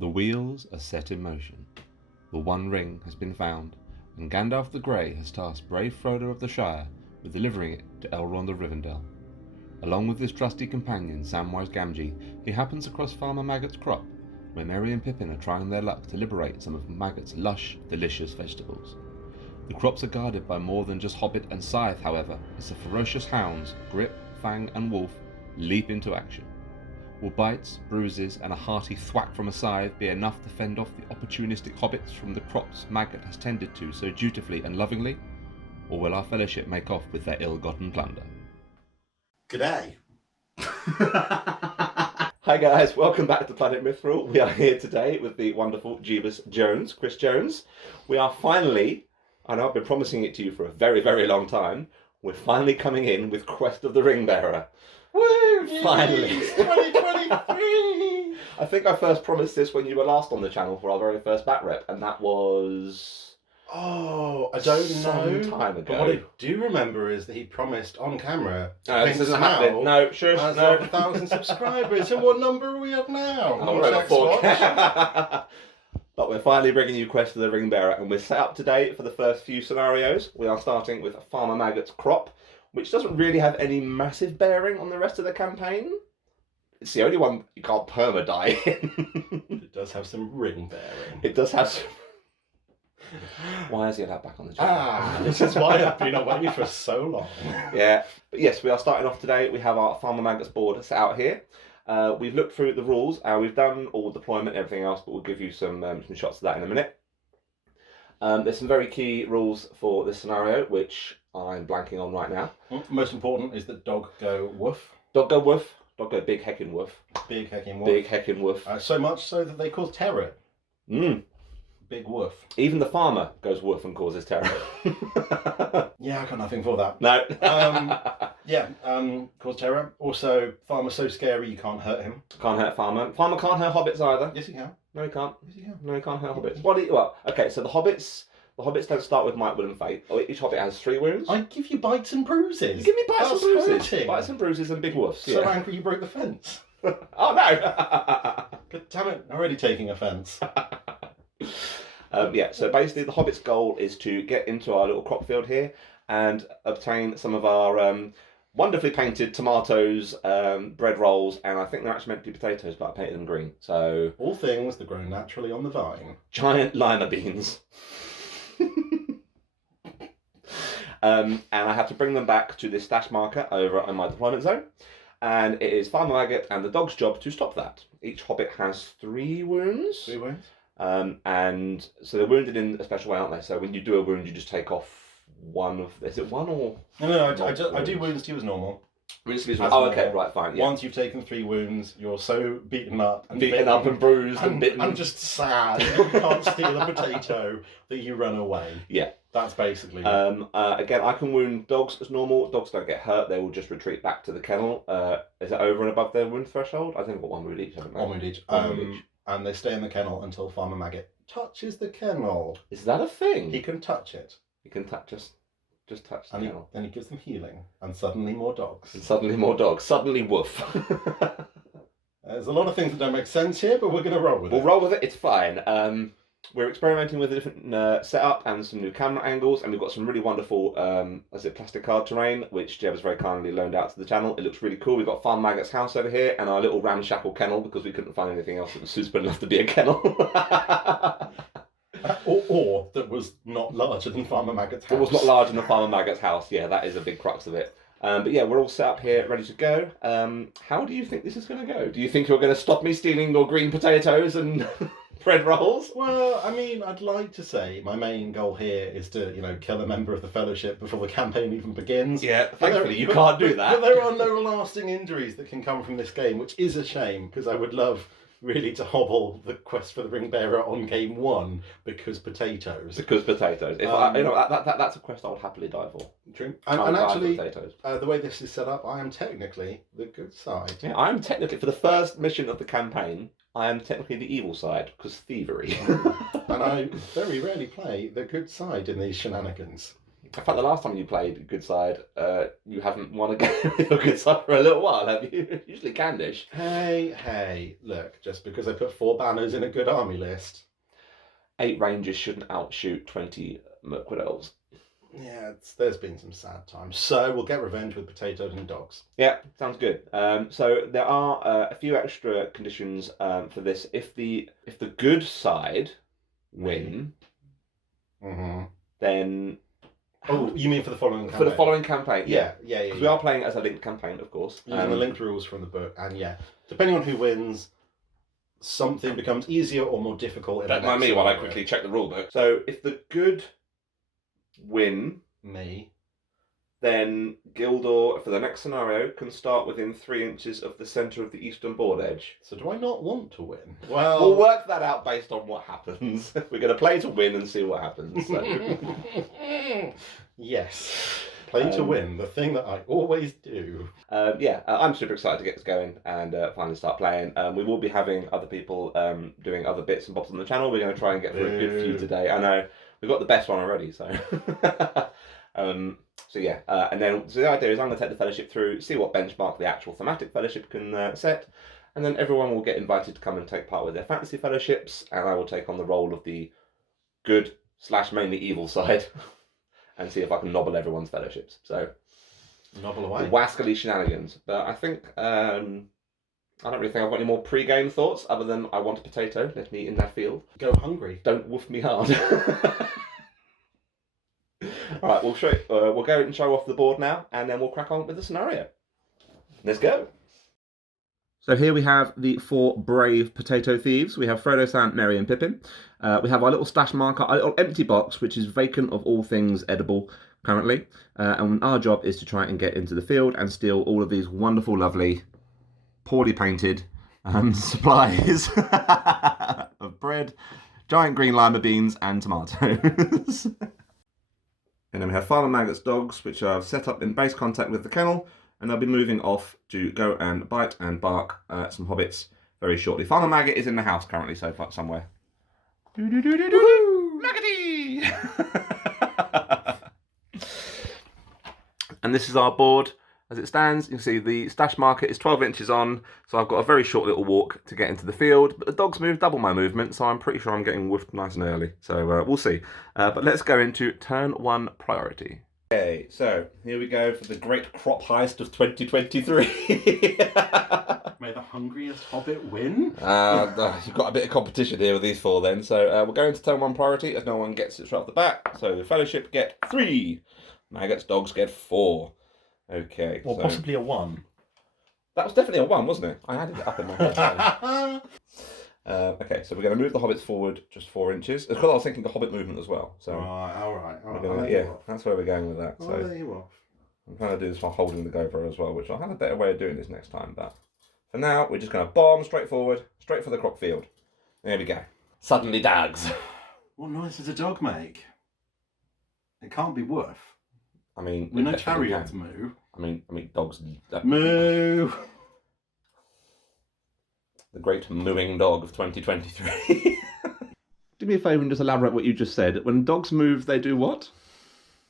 The wheels are set in motion. The One Ring has been found, and Gandalf the Grey has tasked brave Frodo of the Shire with delivering it to Elrond of Rivendell. Along with his trusty companion Samwise Gamgee, he happens across Farmer Maggots Crop, where Merry and Pippin are trying their luck to liberate some of Maggots' lush, delicious vegetables. The crops are guarded by more than just Hobbit and Scythe, however, as the ferocious hounds, Grip, Fang and Wolf, leap into action. Will bites, bruises and a hearty thwack from a scythe be enough to fend off the opportunistic hobbits from the crops Maggot has tended to so dutifully and lovingly? Or will our fellowship make off with their ill-gotten plunder? G'day. Hi guys, welcome back to Planet Mithril. We are here today with the wonderful Jeebus Jones, Chris Jones. We are finally, I know I've been promising it to you for a very, very long time, we're finally coming in with Quest of the Ringbearer. Woo! Finally! It's 2023! I think I first promised this when you were last on the channel for our very first bat rep, and that was... Oh, I don't know. Some time ago. But what I do remember is that he promised on camera This isn't happening. No, sure, has no. 1,000 subscribers. And what number are we at now? Oh, we're at 4K. But we're finally bringing you Quest of the Ringbearer, and we're set up today for the first few scenarios. We are starting with Farmer Maggots Crop, which doesn't really have any massive bearing on the rest of the campaign. It's the only one you can't perma-die in. It does have some ring bearing. It does have some... Why is he allowed back on the channel? This is why I've been away for so long. Yeah, but yes, we are starting off today. We have our Farmer Maggots board set out here. We've looked through the rules. We've done all deployment and everything else, but we'll give you some shots of that in a minute. There's some very key rules for this scenario, which I'm blanking on right now. Most important is that dog go woof. Dog go woof. Dog go big heckin' woof. Big heckin' woof. Big heckin' woof. So much so that they cause terror. Big woof. Even the farmer goes woof and causes terror. Yeah, I got nothing for that. No. Cause terror. Also, farmer's so scary you can't hurt him. Can't hurt farmer. Farmer can't hurt hobbits either. Yes, he can. No, he can't. Yes, he can. No, he can't hurt hobbits. Well, okay, so the hobbits don't start with might, will and fate. Each hobbit has 3 wounds. I give you bites and bruises. You give me bites and bruises. Hurting. Bites and bruises and big woofs. So angry you broke the fence. Oh no! God damn it, already taking offence. So basically the hobbit's goal is to get into our little crop field here and obtain some of our wonderfully painted tomatoes, bread rolls, and I think they're actually meant to be potatoes, but I painted them green. So all things that grow naturally on the vine. Giant lima beans. And I have to bring them back to this stash marker over on my deployment zone. And it is Farmer Maggot and the dog's job to stop that. Each hobbit has 3 wounds. 3 wounds? And so they're wounded in a special way, aren't they? So when you do a wound, you just take off one of... Is it one or... No, I do wounds to you as normal. Okay, right, fine. Yeah. Once you've taken 3 wounds, you're so beaten up and bruised and bitten. I'm just sad you can't steal a potato that you run away. Yeah. That's basically again, I can wound dogs as normal. Dogs don't get hurt. They will just retreat back to the kennel. Is it over and above their wound threshold? I think I've got 1 wound each, haven't I? 1 wound each. And they stay in the kennel until Farmer Maggot touches the kennel. Is that a thing? He can touch it. He can touch us. Just touch the kennel. Then he gives them healing. And suddenly more dogs. Suddenly woof. There's a lot of things that don't make sense here, but we're going to roll with it. We'll roll with it. It's fine. We're experimenting with a different setup and some new camera angles, and we've got some really wonderful plastic card terrain, which Jeb has very kindly loaned out to the channel. It looks really cool. We've got Farm Maggot's house over here and our little ramshackle kennel because we couldn't find anything else that was suitable enough to be a kennel. or that was not larger than Farmer Maggot's house. It was not larger than Farmer Maggot's house. Yeah, that is a big crux of it. But yeah, we're all set up here, ready to go. How do you think this is going to go? Do you think you're going to stop me stealing your green potatoes and bread rolls? Well, I mean, I'd like to say my main goal here is to, kill a member of the Fellowship before the campaign even begins. Yeah, thankfully you can't do that. But there are no lasting injuries that can come from this game, which is a shame, because I would love really to hobble the Quest for the Ringbearer on game 1 because potatoes. Because potatoes. That's a quest I would happily die for. True. And actually, the way this is set up, I am technically the good side. Yeah, I am technically, for the first mission of the campaign, I am technically the evil side, because thievery. And I very rarely play the good side in these shenanigans. In fact, the last time you played good side, you haven't won a game with your good side for a little while, have you? Usually Candish. Hey, look, just because I put 4 banners in a good army list. 8 rangers shouldn't outshoot 20 Mirkwood elves. Yeah, there's been some sad times. So we'll get revenge with potatoes and dogs. Yeah, sounds good. So there are a few extra conditions for this. If the good side win, then... Oh, you mean for the following campaign? For the following campaign, yeah. Because we are playing as a linked campaign, of course. Using the linked rules from the book, and depending on who wins, something becomes easier or more difficult. Don't mind me while I quickly check the rule book. So if the good win, then Gildor, for the next scenario, can start within 3 inches of the centre of the eastern board edge. So do I not want to win? Well, we'll work that out based on what happens. We're going to play to win and see what happens. So. Yes. Play to win, the thing that I always do. I'm super excited to get this going and finally start playing. We will be having other people doing other bits and bobs on the channel. We're going to try and get through a good few today. I know we've got the best one already, so... and then the idea is I'm going to take the fellowship through, see what benchmark the actual thematic fellowship can set, and then everyone will get invited to come and take part with their fantasy fellowships, and I will take on the role of the good / mainly evil side and see if I can nobble everyone's fellowships. So nobble away. Wascally shenanigans. But I think I don't really think I've got any more pre-game thoughts other than I want a potato. Let me in that field. Go hungry. Don't woof me hard. Alright, we'll go and show off the board now, and then we'll crack on with the scenario. Let's go. So here we have the 4 brave potato thieves. We have Frodo, Sam, Merry and Pippin. We have our little stash marker, our little empty box, which is vacant of all things edible currently. And our job is to try and get into the field and steal all of these wonderful, lovely, poorly painted supplies of bread, giant green lima beans and tomatoes. And then we have Farmer Maggots dogs, which are set up in base contact with the kennel, and they'll be moving off to go and bite and bark some hobbits very shortly. Farmer Maggot is in the house currently, so far somewhere. Maggoty! And this is our board as it stands. You can see the stash marker is 12 inches on, so I've got a very short little walk to get into the field, but the dogs move double my movement, so I'm pretty sure I'm getting woofed nice and early. So we'll see. But let's go into turn 1 priority. Okay, so here we go for the great crop heist of 2023. May the hungriest hobbit win? You've got a bit of competition here with these 4 then. So we'll go into turn 1 priority as no one gets it right off the bat. So the fellowship get 3. Maggots dogs get 4. Okay. Or possibly a 1. That was definitely a 1, wasn't it? I added it up in my head. Okay, so we're going to move the hobbits forward just 4 inches. It's because I was thinking the hobbit movement as well. So all right. That's where we're going with that. So there you are. I'm trying to do this while holding the GoPro as well, which I'll have a better way of doing this next time. But for now, we're just going to bomb straight forward, straight for the crop field. There we go. Suddenly dogs. What noise does a dog make? It can't be woof. I mean, we know chariots moo. I mean, dogs. Moo. The great mooing dog of 2023. Do me a favour and just elaborate what you just said. When dogs move, they do what?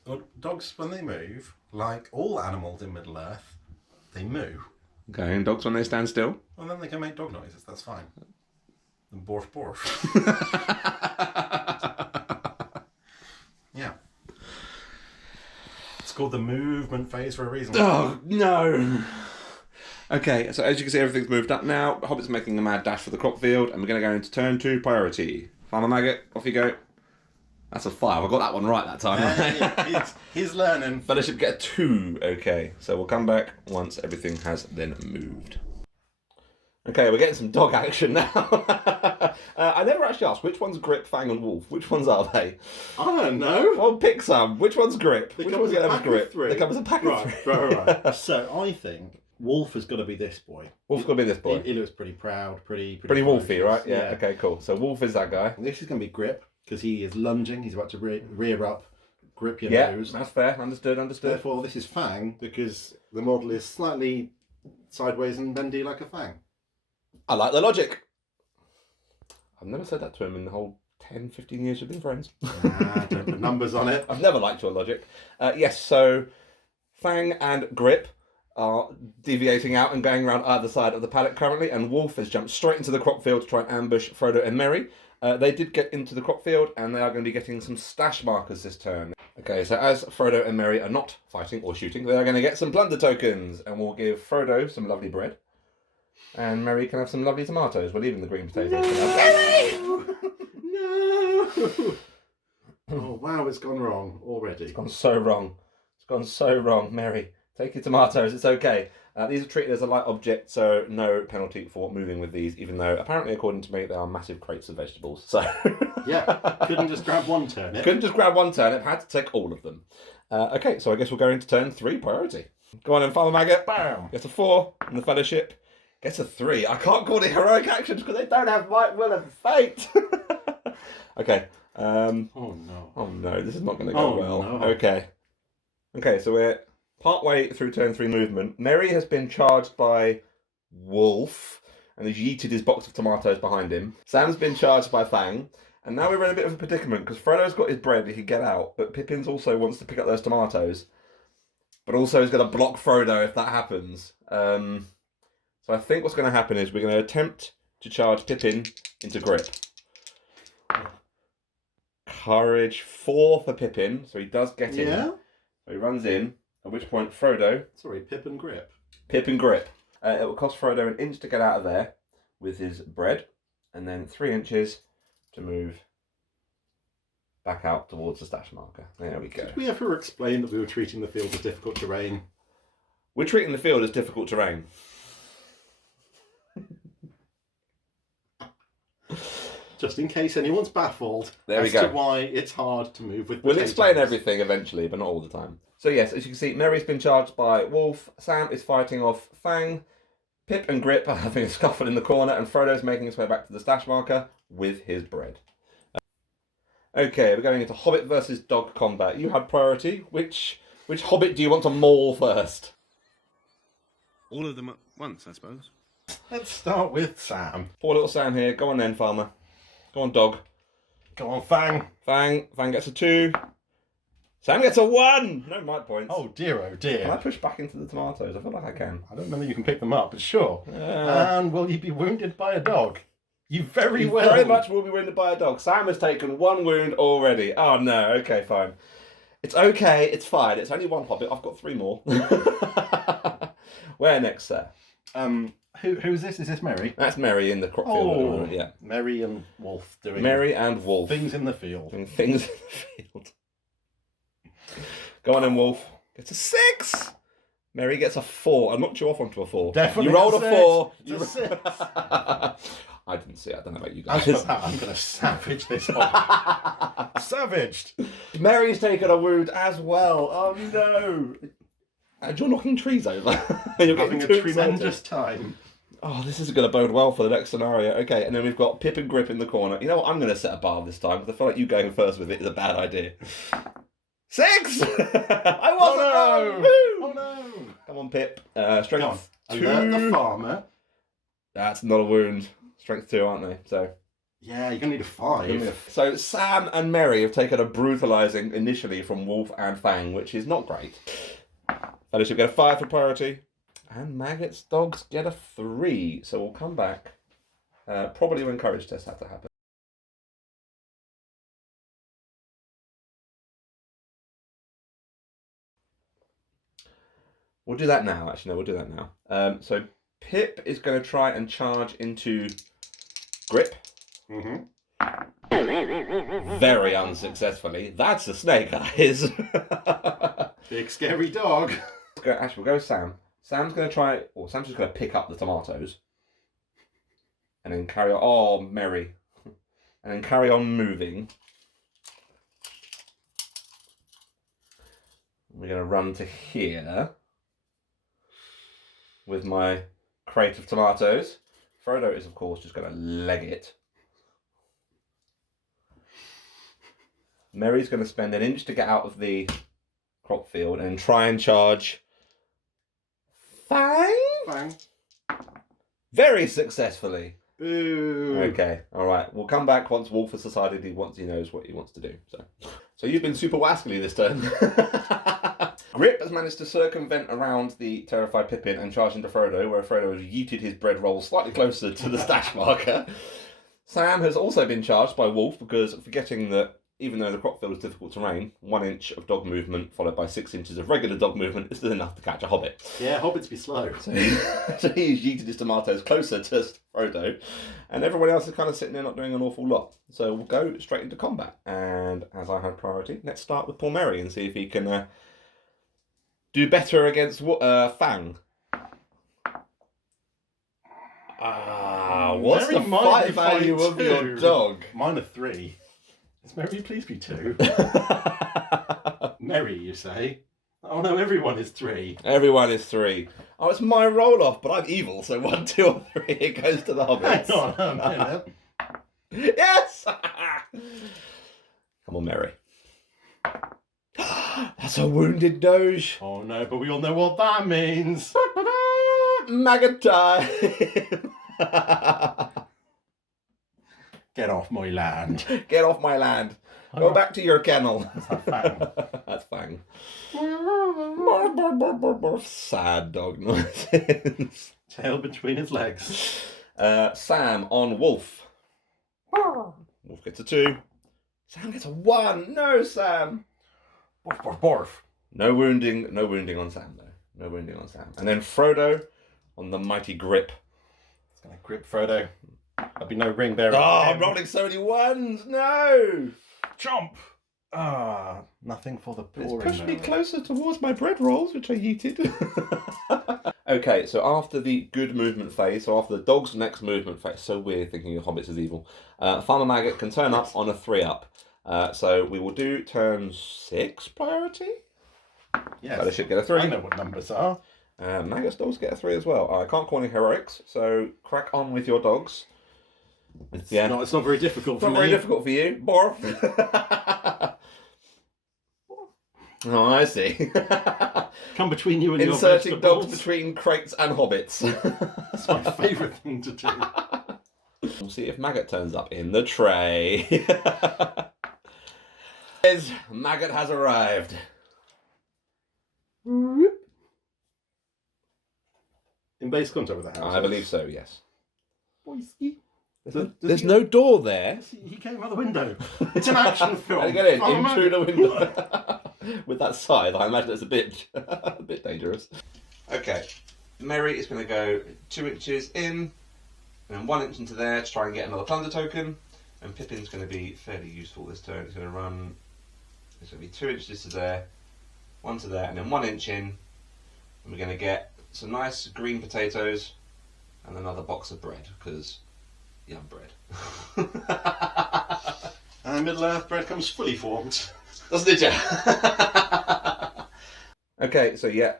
Well, dogs, when they move, like all animals in Middle Earth, they moo. Okay, and dogs when they stand still? Well, then they can make dog noises. That's fine. And borf borf. Yeah. It's called the movement phase for a reason. Oh, no. Okay, so as you can see, everything's moved up now. Hobbit's making a mad dash for the crop field, and we're going to go into turn 2 priority. Farmer Maggot, off you go. That's a 5. I got that one right that time. He's learning. Fellowship get a 2. Okay, so we'll come back once everything has then moved. Okay, we're getting some dog action now. I never actually asked, which one's Grip, Fang and Wolf? Which ones are they? I don't know. Well, pick some. Which one's Grip? They Which come one's as a pack Grip? of 3. They come as a pack of 3. Right. So I think Wolf has got to be this boy. Wolf's got to be this boy. He looks pretty proud, pretty wolfy, right? Yeah. Okay, cool. So Wolf is that guy. And this is going to be Grip, because he is lunging. He's about to rear up, grip your nose. That's fair. Understood. Therefore, this is Fang, because the model is slightly sideways and bendy like a fang. I like the logic. I've never said that to him in the whole 10, 15 years we've been friends. Don't put numbers on it. I've never liked your logic. Yes, so Fang and Grip are deviating out and going around either side of the paddock currently, and Wolf has jumped straight into the crop field to try and ambush Frodo and Merry. They did get into the crop field, and they are going to be getting some stash markers this turn. Okay, so as Frodo and Merry are not fighting or shooting, they are going to get some plunder tokens, and we'll give Frodo some lovely bread, and Merry can have some lovely tomatoes. We're leaving the green potatoes. No! No! Oh, wow, it's gone wrong already. It's gone so wrong. It's gone so wrong. Merry, take your tomatoes. It's okay. These are treated as a light object, so no penalty for moving with these, even though apparently, according to me, they are massive crates of vegetables. So yeah, couldn't just grab one turnip. Couldn't just grab one turnip, had to take all of them. Okay, so I guess we'll go into turn 3, priority. Go on then, Farmer Maggot. Bam! Gets a 4, and the Fellowship gets a 3. I can't call it heroic actions because they don't have might, will, and fate. Okay. Oh no. Oh no, this is not going to go well. No. Okay. Okay, so we're partway through turn 3 movement. Merry has been charged by Wolf and has yeeted his box of tomatoes behind him. Sam's been charged by Fang. And now we're in a bit of a predicament because Frodo's got his bread, he can get out, but Pippin's also wants to pick up those tomatoes. But also is going to block Frodo if that happens. So I think what's going to happen is we're going to attempt to charge Pippin into Grip. Courage 4 for Pippin, so he does get in. Yeah? So he runs in, at which point Frodo... Sorry, Pip and Grip. Pip and Grip. It will cost Frodo an inch to get out of there with his bread, and then 3 inches to move back out towards the stash marker. There we go. Did we ever explain that we were treating the field as difficult terrain? We're treating the field as difficult terrain. Just in case anyone's baffled as to why it's hard to move with potatoes. We'll explain everything eventually, but not all the time. So yes, as you can see, Merry's been charged by Wolf, Sam is fighting off Fang, Pip and Grip are having a scuffle in the corner, and Frodo's making his way back to the stash marker with his bread. Okay, we're going into Hobbit versus Dog combat. You had priority. Which Hobbit do you want to maul first? All of them at once, I suppose. Let's start with Sam. Poor little Sam here. Go on then, Farmer. Go on, Dog. Go on, Fang. Fang gets a 2. Sam gets a 1! No might points. Oh dear. Can I push back into the tomatoes? I feel like I can. I don't know that you can pick them up, but sure. And will you be wounded by a dog? You very much will be wounded by a dog. Sam has taken 1 wound already. Oh no, okay, fine. It's okay, it's fine. It's only 1 Hobbit. I've got 3 more. Where next, sir? Who's this? Is this Merry? That's Merry in the crop field. Yeah. Merry and Wolf doing Merry and Wolf. Things in the field. Doing things in the field. Go on then, Wolf. Gets a 6! Mary gets a 4. I knocked you off onto a 4. Definitely. You rolled a 4. It's a 6. I didn't see it. I don't know about you guys. I'm going to savage this Hobbit. Savaged. Mary's taken a wound as well. Oh no. And you're knocking trees over. You're having a tremendous time. Oh, this isn't going to bode well for the next scenario. Okay, and then we've got Pip and Grip in the corner. You know what? I'm going to set a bar this time because I feel like you going first with it is a bad idea. 6! I wasn't wrong! Woo! Oh no! Come on, Pip. Strength 2. Alert the farmer. That's not a wound. Strength 2, aren't they? So. Yeah, you're going to need a 5. So Sam and Merry have taken a brutalising initially from Wolf and Fang, which is not great. Fellowship get a 5 for priority. And Maggots dogs get a 3. So we'll come back. Probably when courage tests have to happen. We'll do that now, actually. No, we'll do that now. So Pip is going to try and charge into Grip. Very unsuccessfully. That's a snake eyes. Big scary dog. Actually, we'll go with Sam. Sam's going to try, or Sam's just going to pick up the tomatoes. And then carry on. Oh, Merry. And then carry on moving. We're going to run to here. With my crate of tomatoes. Frodo is, of course, just going to leg it. Merry's going to spend an inch to get out of the crop field and try and charge Fang? Fang. Very successfully. Boo. Okay, all right. We'll come back once Wolf has decided he knows what he wants to do. So you've been super wascally this turn. Grip has managed to circumvent around the terrified Pippin and charge into Frodo, where Frodo has yeeted his bread roll slightly closer to the stash marker. Sam has also been charged by Wolf because, forgetting that even though the crop field is difficult terrain, 1 inch of dog movement followed by 6 inches of regular dog movement is still enough to catch a hobbit. Yeah, hobbits be slow. So he's yeeted his tomatoes closer to Frodo, and everyone else is kind of sitting there not doing an awful lot. So we'll go straight into combat. And as I had priority, let's start with poor Merry and see if he can do better against Fang. What's Merry the might fight be value fine of your too. dog? Mine are 3. Is Merry please be 2? Merry, you say? Oh no, everyone is 3. Everyone is 3. Oh, it's my roll off, but I'm evil, so 1, 2, or 3, it goes to the hobbits. Hang on a minute. Yes! Come on, Merry. That's a wounded Doge. Oh no, but we all know what that means. Maggot time. Get off my land. Get off my land. Go back to your kennel. That's Fang. That's Fang. Sad dog noises. Tail between his legs. Sam on Wolf. Wolf gets a 2. Sam gets a 1. No, Sam. Borf, borf, borf. No wounding on Sam though. No wounding on Sam. And then Frodo on the mighty Grip. It's gonna grip Frodo. There'll be no Ringbearer. Oh, I'm rolling so many 1s. No. Chomp. Nothing for the poor. It's pushed me closer towards my bread rolls, which I yeeted. Okay, so after the good movement phase, so after the dog's next movement phase, so weird thinking of hobbits as evil, Farmer Maggot can turn up on a 3-up. So we will do turn 6 priority. Yes. So they should get a 3. I know what numbers are. Maggot's dogs get a 3 as well. I can't call any heroics, so crack on with your dogs. It's not very difficult for me. Not very difficult for you. Borf. Oh, I see. Come between you and your Inserting vegetables. dogs between crates and hobbits. That's my favourite thing to do. We'll see if Maggot turns up in the tray. Maggot has arrived. In base contact with the house. I believe so, yes. Boyski. There's no door there. He came out the window. It's an action film. And get in, Farmer in through the Maggot. window. With that scythe, I imagine it's a bit dangerous. Okay, Merry is going to go 2 inches in, and then 1 inch into there to try and get another plunder token. And Pippin's going to be fairly useful this turn. He's going to run. It's going to be 2 inches to there, 1 to there, and then 1 inch in. And we're going to get some nice green potatoes and another box of bread because yum bread. And Middle Earth bread comes fully formed. Doesn't it, yeah? Okay, so yeah,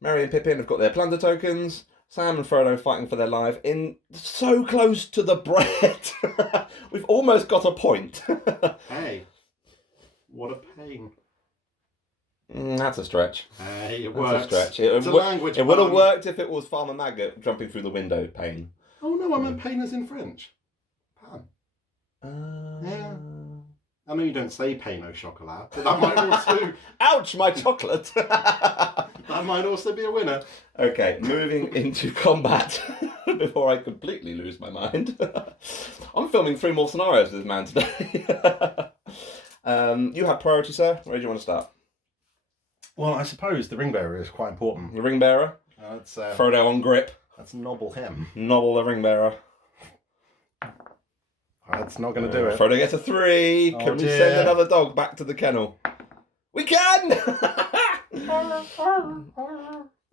Merry and Pippin have got their plunder tokens. Sam and Frodo fighting for their life in so close to the bread. We've almost got a point. Hey, what a pain. That's a stretch. Hey, it That's works. a stretch. It's a language. It would have pun. worked if it was Farmer Maggot jumping through the window pain. Oh no, I meant pain as in French. Pan. Yeah. I know you don't say pain au chocolat, but that might also Ouch, my chocolate! that might also be a winner. Okay, moving into combat before I completely lose my mind. I'm filming 3 more scenarios with this man today. You have priority, sir. Where do you want to start? Well, I suppose the Ringbearer is quite important. The Ringbearer. That's Frodo on Grip. That's nobble him. Nobble the Ringbearer. That's not going to do it. Frodo gets a 3. Oh, Can we dear. send another dog back to the kennel? We can!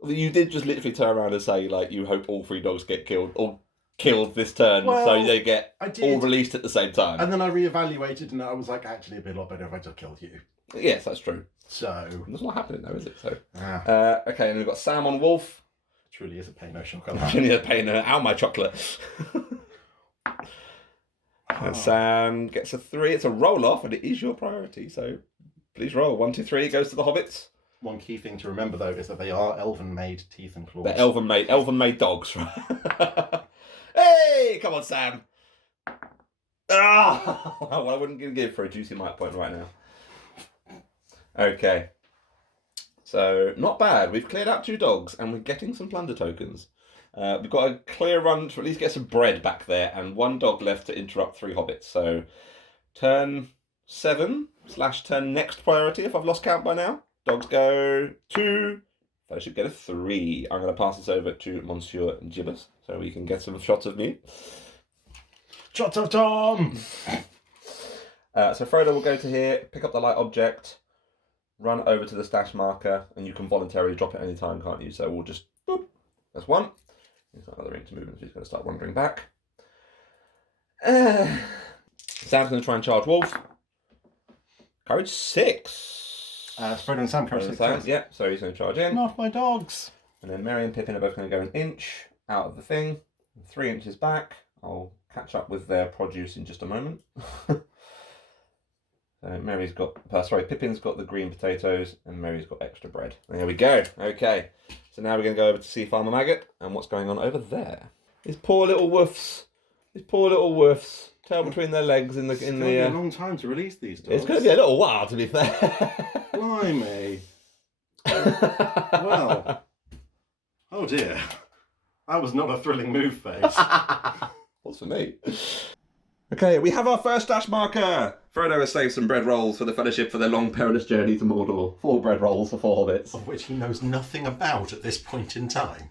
You did just literally turn around and say, like, you hope all 3 dogs get killed, or killed this turn, Well, so they get I all did. released at the same time. And then I reevaluated and I was like, actually, it'd be a lot better if I just killed you. Yes, that's true. So, That's not happening though, is it? So, ah, okay, and we've got Sam on Wolf. truly is a pain au chocolat. Jimena paying her out my chocolate. And Sam gets a 3. It's a roll off, and it is your priority. So please roll. 1, 2, 3 goes to the hobbits. One key thing to remember though is that they are elven made teeth and claws. They're elven made dogs, right? Hey! Hey, come on, Sam. Ah, well, I wouldn't give for a juicy mic point right now. Okay. So, not bad. We've cleared out 2 dogs and we're getting some plunder tokens. We've got a clear run to at least get some bread back there and 1 dog left to interrupt 3 hobbits. So, turn 7/turn next priority if I've lost count by now. Dogs go 2. Fellowship get a 3. I'm going to pass this over to Monsieur Gibbous so we can get some shots of me. Shots of Tom! So Frodo will go to here, pick up the light object, run over to the stash marker, and you can voluntarily drop it any time, can't you? So we'll just, boop, that's 1. He's got another ring to move, so he's going to start wandering back. Sam's going to try and charge Wolf. Courage 6. Frodo and Sam, courage 6. Yeah, so he's going to charge in. Not my dogs. And then Merry and Pippin are both going to go an inch out of the thing, 3 inches back. I'll catch up with their produce in just a moment. So Pippin's got the green potatoes and Mary's got extra bread. There we go. Okay. So now we're going to go over to see Farmer Maggot and what's going on over there. These poor little woofs. Tail between their legs in the. It's going to be a long time to release these dogs. It's going to be a little while, to be fair. Blimey. Well. Oh dear. That was not a thrilling move, face. What's for me? Okay, we have our first dash marker. Frodo has saved some bread rolls for the Fellowship for their long perilous journey to Mordor. 4 bread rolls for 4 hobbits. Of which he knows nothing about at this point in time.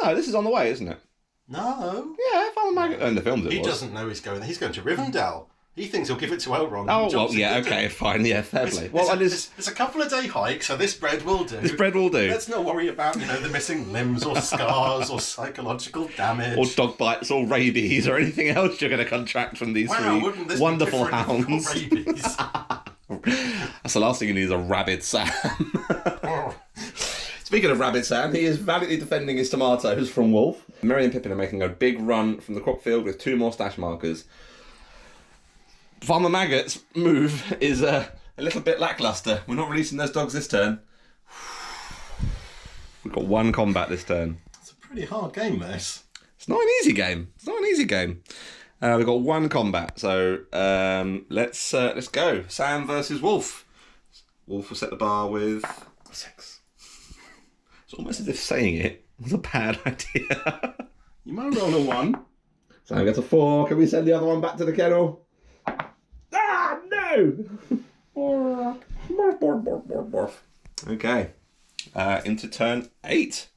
No, this is on the way, isn't it? No. Yeah, Farmer Maggot. In the films it He was. doesn't know he's going there. He's going to Rivendell. He thinks he'll give it to Elrond. Oh, well, yeah, okay, fine, yeah, fair play. Well, it's a couple of day hike, so this bread will do. This bread will do. Let's not worry about, the missing limbs or scars or psychological damage. Or dog bites or rabies or anything else you're going to contract from these 3 wonderful hounds. Rabies? That's the last thing you need is a rabid Sam. Speaking of rabid Sam, he is valiantly defending his tomatoes from Wolf. Merry and Pippin are making a big run from the crop field with 2 more stash markers. Farmer Maggot's move is a little bit lackluster. We're not releasing those dogs this turn. We've got 1 combat this turn. It's a pretty hard game, this. It's not an easy game. We've got 1 combat, so let's go. Sam versus Wolf. Wolf will set the bar with 6. It's almost as if saying it was a bad idea. You might roll a 1. Sam gets a 4. Can we send the other one back to the kennel? Ah, no! Okay. Into turn 8.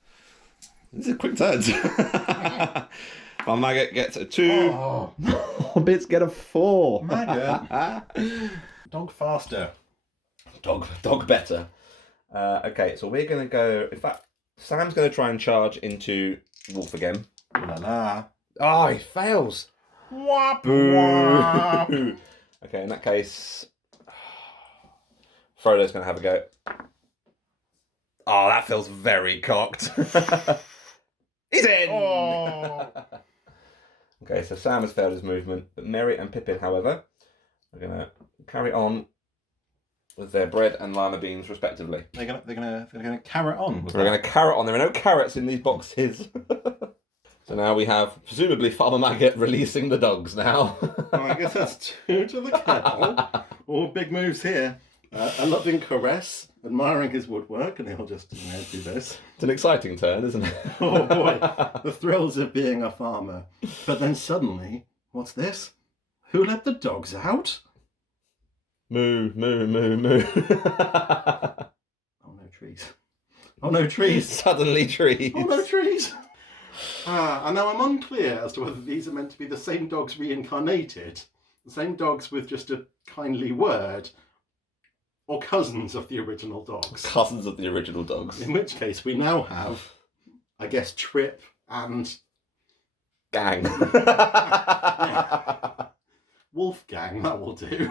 These are quick turns. Farmer Maggot gets a 2. Oh. Hobbits get a 4. Maggot. Dog faster. Dog better. Okay, so we're going to go... In fact, Sam's going to try and charge into Wolf again. La la. Oh, he fails. Whop, whop. Okay, in that case, Frodo's going to have a go. Oh, that feels very cocked. He's in! Oh. Okay, so Sam has failed his movement, but Merry and Pippin, however, are going to carry on with their bread and lima beans, respectively. They're gonna carrot on. We're going to carrot on. There are no carrots in these boxes. So now we have, presumably, Farmer Maggot releasing the dogs now. Well, I guess that's 2 to the kennel. All big moves here. A loving caress, admiring his woodwork, and he'll just do this. It's an exciting turn, isn't it? Oh boy, the thrills of being a farmer. But then suddenly, what's this? Who let the dogs out? Moo, moo, moo, moo. Oh no, trees. Oh no, trees. Suddenly trees. Oh no, trees. And now I'm unclear as to whether these are meant to be the same dogs reincarnated, the same dogs with just a kindly word, or cousins of the original dogs. Cousins of the original dogs. In which case we now have, I guess, Trip and... Gang. Wolfgang, that will do.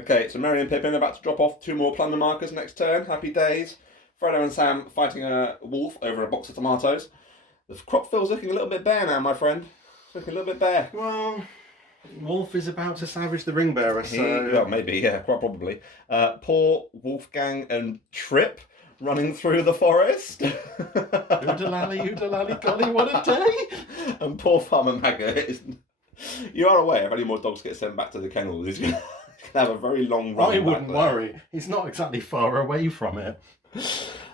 Okay, so Merry and Pippin are about to drop off 2 more plunder markers next turn. Happy days. Frodo and Sam fighting a wolf over a box of tomatoes. The crop field's looking a little bit bare now, my friend. It's looking a little bit bare. Well, Wolf is about to savage the Ringbearer, so... Well, maybe, yeah, quite probably. Poor Wolfgang and Trip running through the forest. Oodalally, golly, what a day! And poor Farmer Maggot is... You are aware if any more dogs get sent back to the kennels, he's going to have a very long run. I wouldn't worry. He's not exactly far away from it.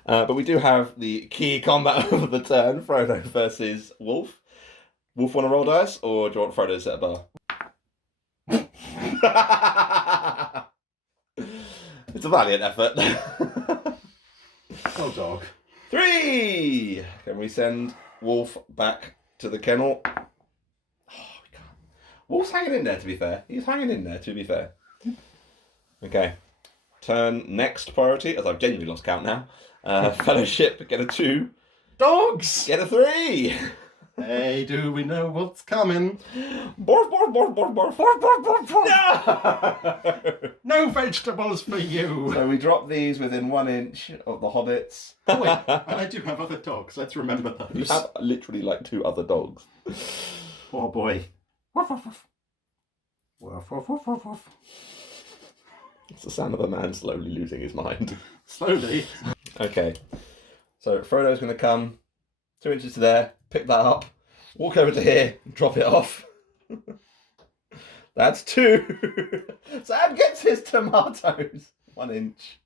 But we do have the key combat of the turn, Frodo versus Wolf. Wolf want to roll dice, or do you want Frodo to set a bar? It's a valiant effort. Oh, dog. 3! Can we send Wolf back to the kennel? Oh, we can't. Wolf's hanging in there, to be fair. He's hanging in there, to be fair. Okay. Turn next priority, as I've genuinely lost count now. Fellowship, get a 2. Dogs! Get a 3! Hey, do we know what's coming? Borf, borf, borf, borf, borf, borf, borf, borf, borf. No vegetables for you! So we drop these within 1 inch of the hobbits. Oh, wait, and I do have other dogs. Let's remember those. You have literally like 2 other dogs. Oh, boy. Woof, woof, woof. Woof, woof, woof, woof, woof. It's the sound of a man slowly losing his mind. Slowly. Okay. So Frodo's going to come 2 inches to there, pick that up, walk over to here, drop it off. That's 2. Sam gets his tomatoes. 1 inch.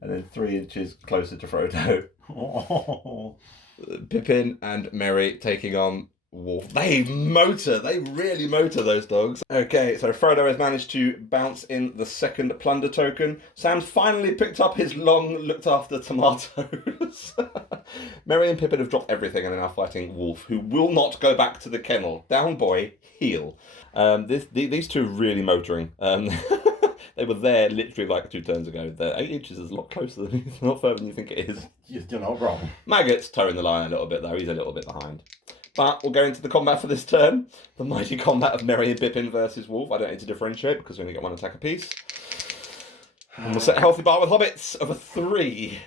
And then 3 inches closer to Frodo. Oh. Pippin and Merry taking on Wolf. They really motor, those dogs. Okay, so Frodo has managed to bounce in the second plunder token. Sam's finally picked up his long looked after tomatoes. Merry and Pippin have dropped everything and are now fighting Wolf, who will not go back to the kennel. Down boy, heel. These two are really motoring. They were there literally like 2 turns ago. The 8 inches is a lot closer than a lot further than you think it is. You're not wrong. Maggot's towing the line a little bit though. He's a little bit behind. But we'll go into the combat for this turn. The mighty combat of Merry and Pippin versus Wolf. I don't need to differentiate because we only get 1 attack apiece. And we'll set a healthy bar with hobbits of a 3.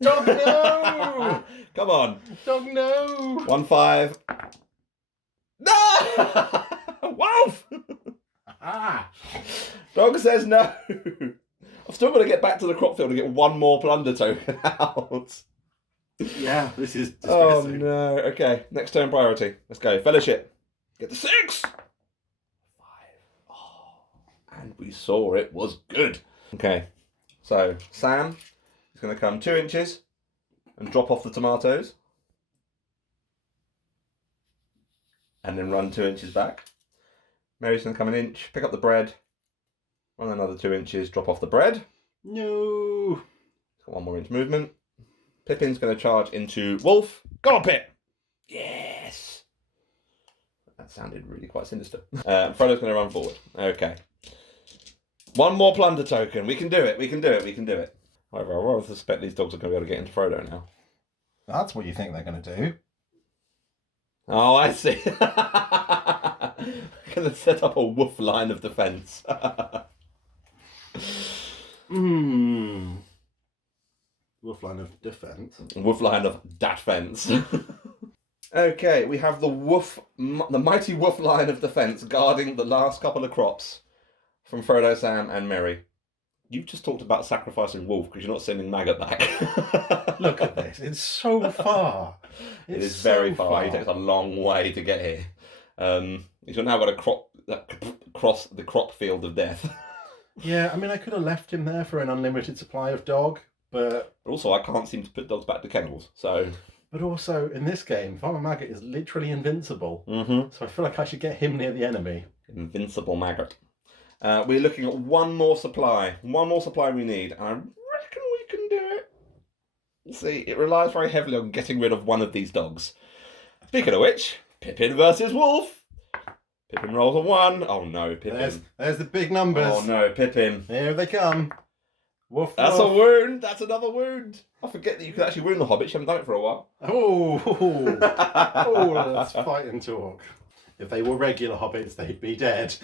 Dog, no! Come on. Dog, no! 1, 5. No! Wolf! Ah! Dog says no. I've still got to get back to the crop field and get 1 more plunder token out. Yeah, this is Oh distressing. no. Okay, next turn priority. Let's go. Fellowship. Get the 6! 5. Oh, and we saw it was good. Okay, so Sam is going to come 2 inches and drop off the tomatoes. And then run 2 inches back. Mary's going to come 1 inch, pick up the bread, run another 2 inches, drop off the bread. No! Got 1 more inch movement. Pippin's going to charge into Wolf. Go on, Pip! Yes! That sounded really quite sinister. Frodo's going to run forward. Okay. 1 more plunder token. We can do it. We can do it. We can do it. However, I rather suspect these dogs are going to be able to get into Frodo now. That's what you think they're going to do. Oh, I see. We're going to set up a wolf line of defence. Wolf line of defence. Wolf line of dat fence. Okay, we have the mighty wolf line of defence guarding the last couple of crops from Frodo, Sam, and Merry. You've just talked about sacrificing Wolf because you're not sending Maggot back. Look at this. It's so far. It is very far. He takes a long way to get here. He's now got to cross the crop field of death. Yeah, I mean, I could have left him there for an unlimited supply of dog, but Also, I can't seem to put dogs back to kennels, so... But also, in this game, Farmer Maggot is literally invincible. Mm-hmm. So I feel like I should get him near the enemy. Invincible Maggot. We're looking at 1 more supply. 1 more supply we need. I reckon we can do it. See, it relies very heavily on getting rid of 1 of these dogs. Speaking of which, Pippin versus Wolf. Pippin rolls a 1. Oh no, Pippin. There's the big numbers. Oh no, Pippin. Here they come. Woof, That's woof. a wound. That's another wound. I forget that you can actually wound the hobbits. You haven't done it for a while. Oh, let's fight and talk. If they were regular hobbits, they'd be dead.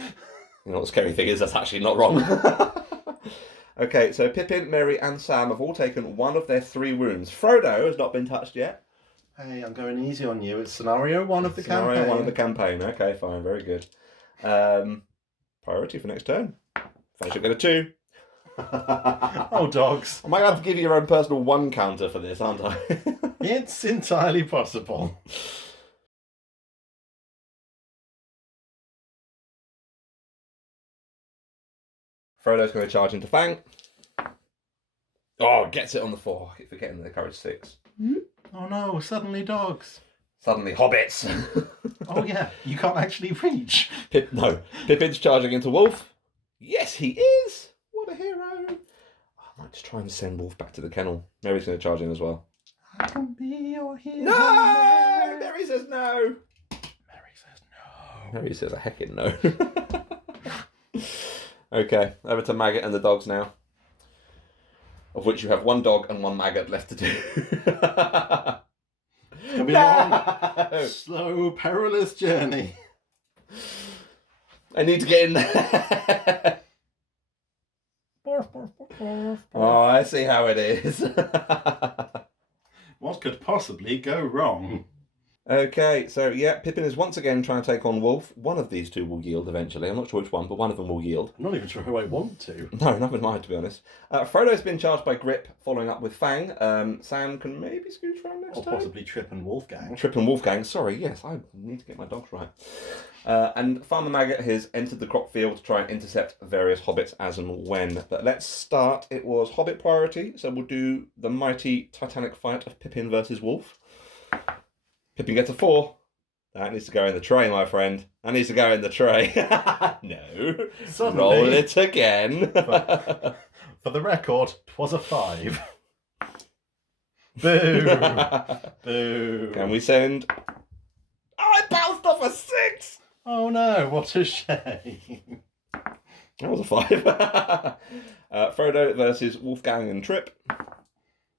You know what the scary thing is? That's actually not wrong. Okay, so Pippin, Merry, and Sam have all taken 1 of their 3 wounds. Frodo has not been touched yet. Hey, I'm going easy on you. It's scenario 1 of the campaign. Scenario 1 of the campaign. Okay, fine, very good. Priority for next turn. Fellowship get a 2. Oh, dogs. I might have to give you your own personal 1 counter for this, aren't I? It's entirely possible. Frodo's going to charge into Fang. Oh, gets it on the 4. I keep forgetting the courage 6. Oh no, suddenly dogs. Suddenly hobbits. Oh yeah, you can't actually reach. Pippin's charging into Wolf. Yes, he is. What a hero. I might just try and send Wolf back to the kennel. Mary's going to charge in as well. I can be your hero. No! Mary says no. Mary says no. Mary says a heckin' no. Okay, over to Maggot and the dogs now. Of which you have 1 dog and 1 maggot left to do. It's going to be a long, slow, perilous journey. I need to get in there. Oh, I see how it is. What could possibly go wrong? Okay, so yeah, Pippin is once again trying to take on Wolf. One of these 2 will yield eventually. I'm not sure which one, but one of them will yield. I'm not even sure who I want to. No, not with mine, to be honest. Frodo's been charged by Grip, following up with Fang. Sam can maybe scooch around next Or time. possibly Trip and Wolfgang. Trip and Wolfgang, sorry, yes, I need to get my dogs right. And Farmer Maggot has entered the crop field to try and intercept various hobbits as and when. But let's start. It was Hobbit priority, so we'll do the mighty Titanic fight of Pippin versus Wolf. Pippin gets a 4. That needs to go in the tray, my friend. That needs to go in the tray. No. Suddenly, Roll it again. For the record, 'twas a 5. Boo! Boo! Can we send... Oh, I bounced off a 6! Oh no, what a shame. That was a 5. Frodo versus Wolfgang and Trip.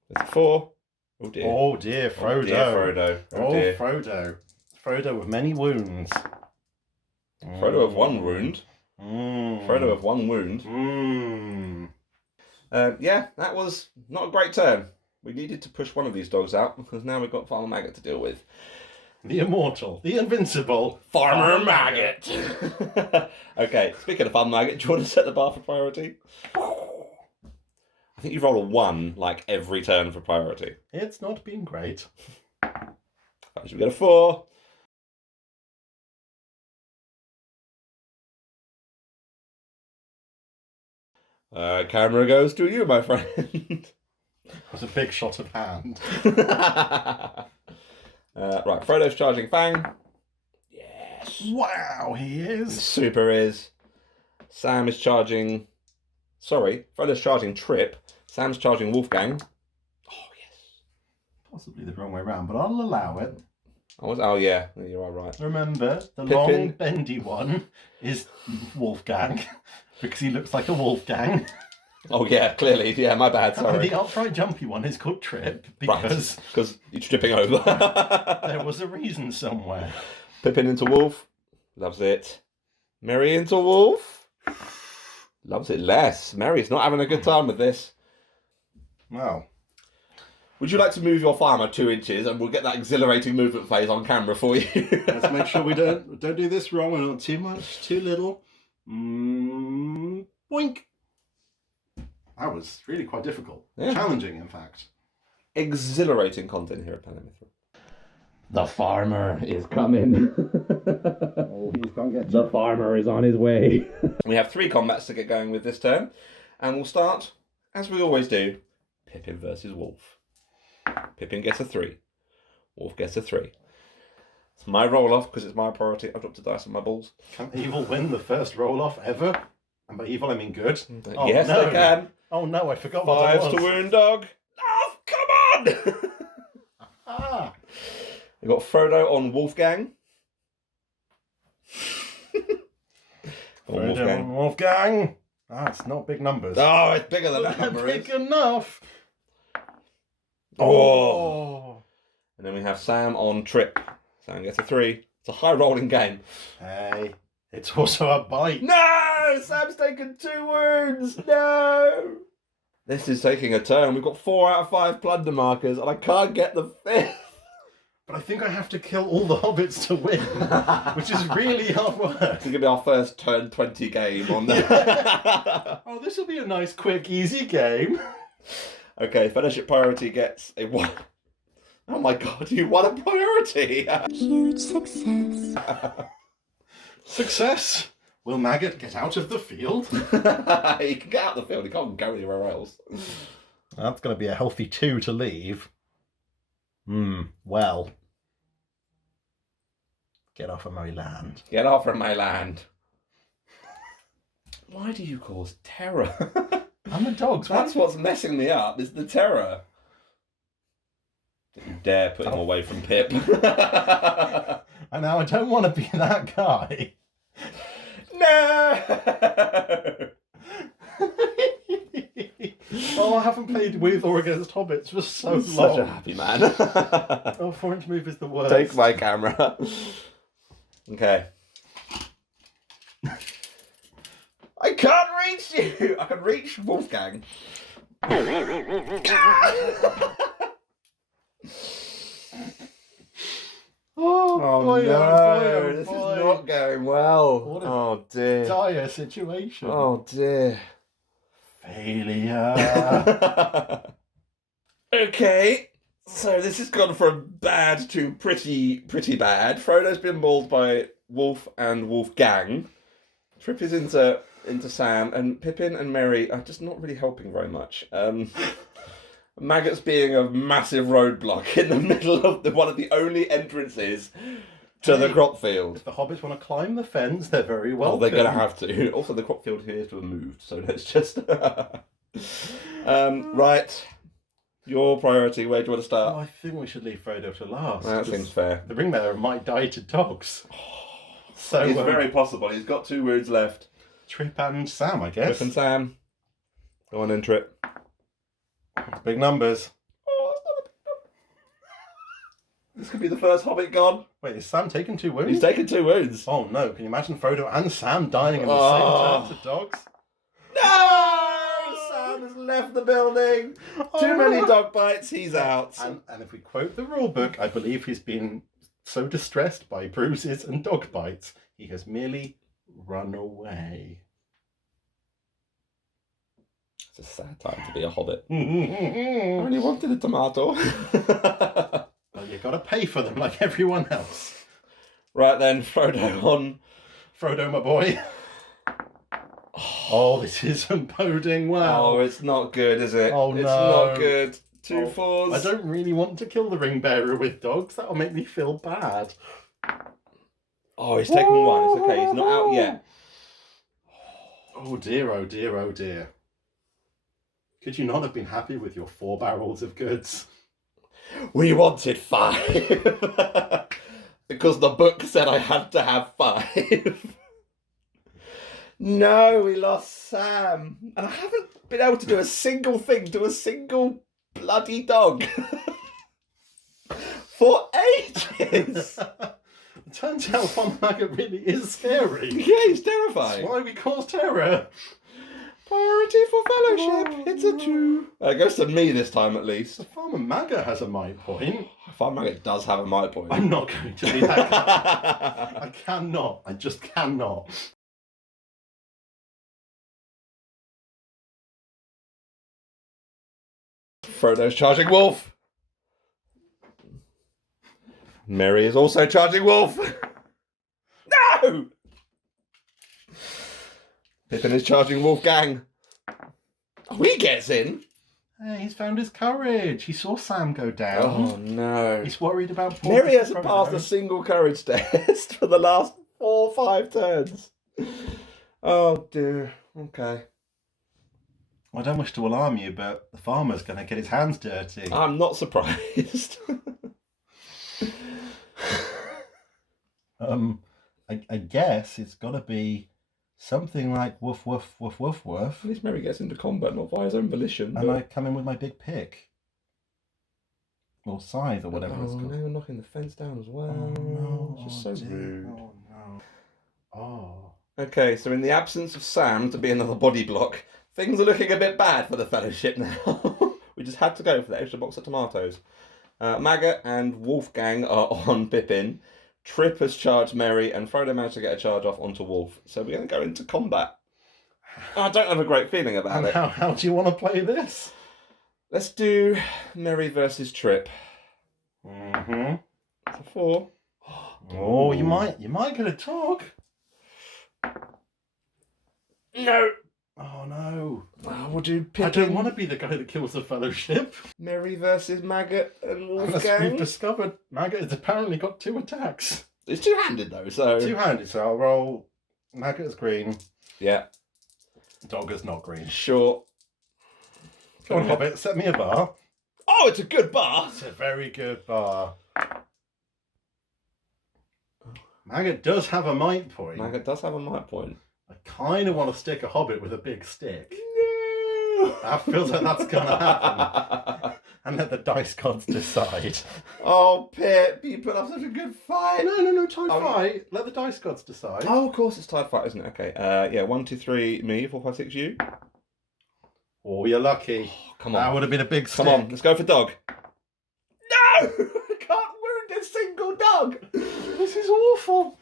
That's a 4. Oh dear. Oh dear, Frodo. Oh dear, Frodo. Oh, dear. Frodo. Frodo with many wounds. Frodo of 1 wound. Mm. Frodo of 1 wound. Yeah, that was not a great turn. We needed to push one of these dogs out because now we've got Farmer Maggot to deal with. The immortal, the invincible Farmer Maggot! Okay, speaking of Farmer Maggot, do you want to set the bar for priority? I think you roll a 1 like every turn for priority. It's not been great. Should we get a 4? Camera goes to you, my friend. It was a big shot of hand. Right, Frodo's charging Fang. Yes. Wow, he is. Super is. Sam is charging... Sorry, Frodo's charging Trip. Sam's charging Wolfgang. Oh, yes. Possibly the wrong way around, but I'll allow it. Oh yeah, you are right. Remember, the Pippin. long, bendy one is Wolfgang, because he looks like a Wolfgang. Oh yeah, clearly. Yeah, my bad, And sorry. the upright jumpy one is called Trip, because Because you're tripping over. there was a reason somewhere. Pippin into Wolf. Loves it. Merry into Wolf. Loves it less. Merry's not having a good time with this. Well, Would you like to move your farmer 2 inches and we'll get that exhilarating movement phase on camera for you? let's make sure we don't do this wrong. We're not too much, too little. Boink. That was really quite difficult. Yeah. Challenging, in fact. Exhilarating content here at Palamithra. The farmer is coming. Oh, he's gonna get The farmer is on his way. We have 3 combats to get going with this turn. And we'll start, as we always do, Pippin versus Wolf. Pippin gets a 3. Wolf gets a 3. It's my roll-off because it's my priority. I dropped a dice on my balls. Can evil win the first roll-off ever? And by evil, I mean good. Oh, Yes, no. they can. Oh no, I forgot what it 5s was. to wound dog. Oh, come on! Ah, We've got Frodo on Wolfgang. Wolfgang. Ah, it's not big numbers. Oh, it's bigger than that number Big is. enough. Oh. And then we have Sam on Trip. Sam gets a 3. It's a high rolling game. Hey, it's also a bite. No! Sam's taken 2 wounds! No! This is taking a turn. We've got 4 out of 5 plunder markers and I can't get the 5th. But But I think I have to kill all the hobbits to win, which is really hard work. This is going to be our first turn 20 game on that. Oh, this will be a nice, quick, easy game. Okay, Fellowship priority gets a 1. Oh my god, you won a priority! Huge success. Success! Will Maggot get out of the field? He can get out of the field, he can't go anywhere else. That's going to be a healthy 2 to leave. Well. Get off of my land. Get off from my land. Why do you cause terror? I'm a dog. That's what's messing me up, is the terror. Don't you dare put him away from Pip. And now I don't want to be that guy. No! Oh, I haven't played with or against hobbits for so long. Such a happy man. Oh, 4-inch move is the worst. Take my camera. Okay. I can't reach you! I can reach Wolfgang. Oh, boy, This boy. is not going well. What a Oh dear. dire situation. Oh dear. Failure. Okay, so this has gone from bad to pretty bad. Frodo's been mauled by Wolf and Wolfgang. Trip is into Sam, and Pippin and Merry are just not really helping very much. Maggots being a massive roadblock in the middle of one of the only entrances to the crop field. If the hobbits want to climb the fence, they're very welcome. Oh, they're going to have to. Also, the crop field appears to have moved, so let's just... right. Your priority, where do you want to Oh, start? I think we should leave Frodo to last. That seems fair. The Ringbearer might die to dogs. So It's very possible. He's got 2 wounds left. Trip and Sam, I guess. Trip and Sam. Go on then, Trip. Big numbers. Oh, that's not a big number. This could be the first Hobbit gone. Wait, is Sam taking 2 wounds? He's taken 2 wounds. Oh no, can you imagine Frodo and Sam dying in the Oh. same turn to dogs? No! Sam has left the building. Too many dog bites. He's out. And if we quote the rule book, I believe he's been so distressed by bruises and dog bites, he has merely run away. It's a sad time to be a Hobbit. I Well, only wanted a tomato. you gotta pay for them like everyone else. Right then, Frodo on. Frodo, my boy. Oh, this isn't boding well. Oh, it's not good, is it? Oh, It's no. not good. 2 Oh, fours. I don't really want to kill the Ringbearer with dogs. That'll make me feel bad. Oh, he's taken 1. It's okay. He's not out yet. Oh dear, oh dear, oh dear. Could you not have been happy with your 4 barrels of goods? We wanted 5. Because the book said I had to have 5. No, we lost Sam. And I haven't been able to do a single thing to a single bloody dog. For ages. It turns out Farmer Maggot really is scary. Yeah, he's That's terrifying. why we cause terror. Priority for fellowship. It's a 2. It goes to me this time at least. Farmer Maggot has a might point. Farmer Maggot does have a might point. I'm not going to be that guy. I cannot. I just cannot. Frodo's charging Wolf. Merry is also charging Wolf. No! Pippin is charging Wolfgang. Oh, he gets in. Hey, he's found his courage. He saw Sam go down. Oh no. He's worried about poor Merry hasn't Frodo. passed a single courage test for the last 4 or 5 turns. Oh dear. Okay. I don't wish to alarm you, but the farmer's going to get his hands dirty. I'm not surprised. I guess it's got to be something like woof, woof, woof, woof, woof. At least Merry gets into combat, not by his own volition. And I come in with my big pick. Or scythe, or whatever it's Oh, called. now we're knocking the fence down as well. Oh, no. Just Oh, so dear. rude. Oh, no. Oh. Okay, so in the absence of Sam to be another body block, things are looking a bit bad for the Fellowship now. We just had to go for the extra box of tomatoes. Maggot and Wolfgang are on Pippin. Trip has charged Merry, and Frodo managed to get a charge off onto Wolf. So we're going to go into combat. I don't have a great feeling about And it. how do you want to play this? Let's do Merry versus Trip. Mm-hmm. It's a 4. Oh, you might get a talk. No. Oh no. We'll do Pippin. I don't want to be the guy that kills the fellowship. Merry versus Maggot and Unless Wolfgang. we've discovered Maggot has apparently got 2 attacks. It's two-handed though, so... Two-handed, so I'll roll Maggot as green, Yeah, Dog as not green. sure. Go on, Hobbit, set me a bar. Oh, it's a good bar. It's a very good bar. Maggot does have a might point. Maggot does have a might point. I kind of want to stick a Hobbit with a big stick. No. That feels like that's going to happen. And let the dice gods decide. Oh, Pip, you put up such a good fight. No, tied Oh. fight. Let the dice gods decide. Oh, of course, it's tied fight, isn't it? Okay. Yeah, 1, 2, 3, me. 4, 5, 6, you. Oh, you're lucky. Come That on. would have been a big stick. Come on, let's go for dog. No! I can't wound a single dog. This is awful.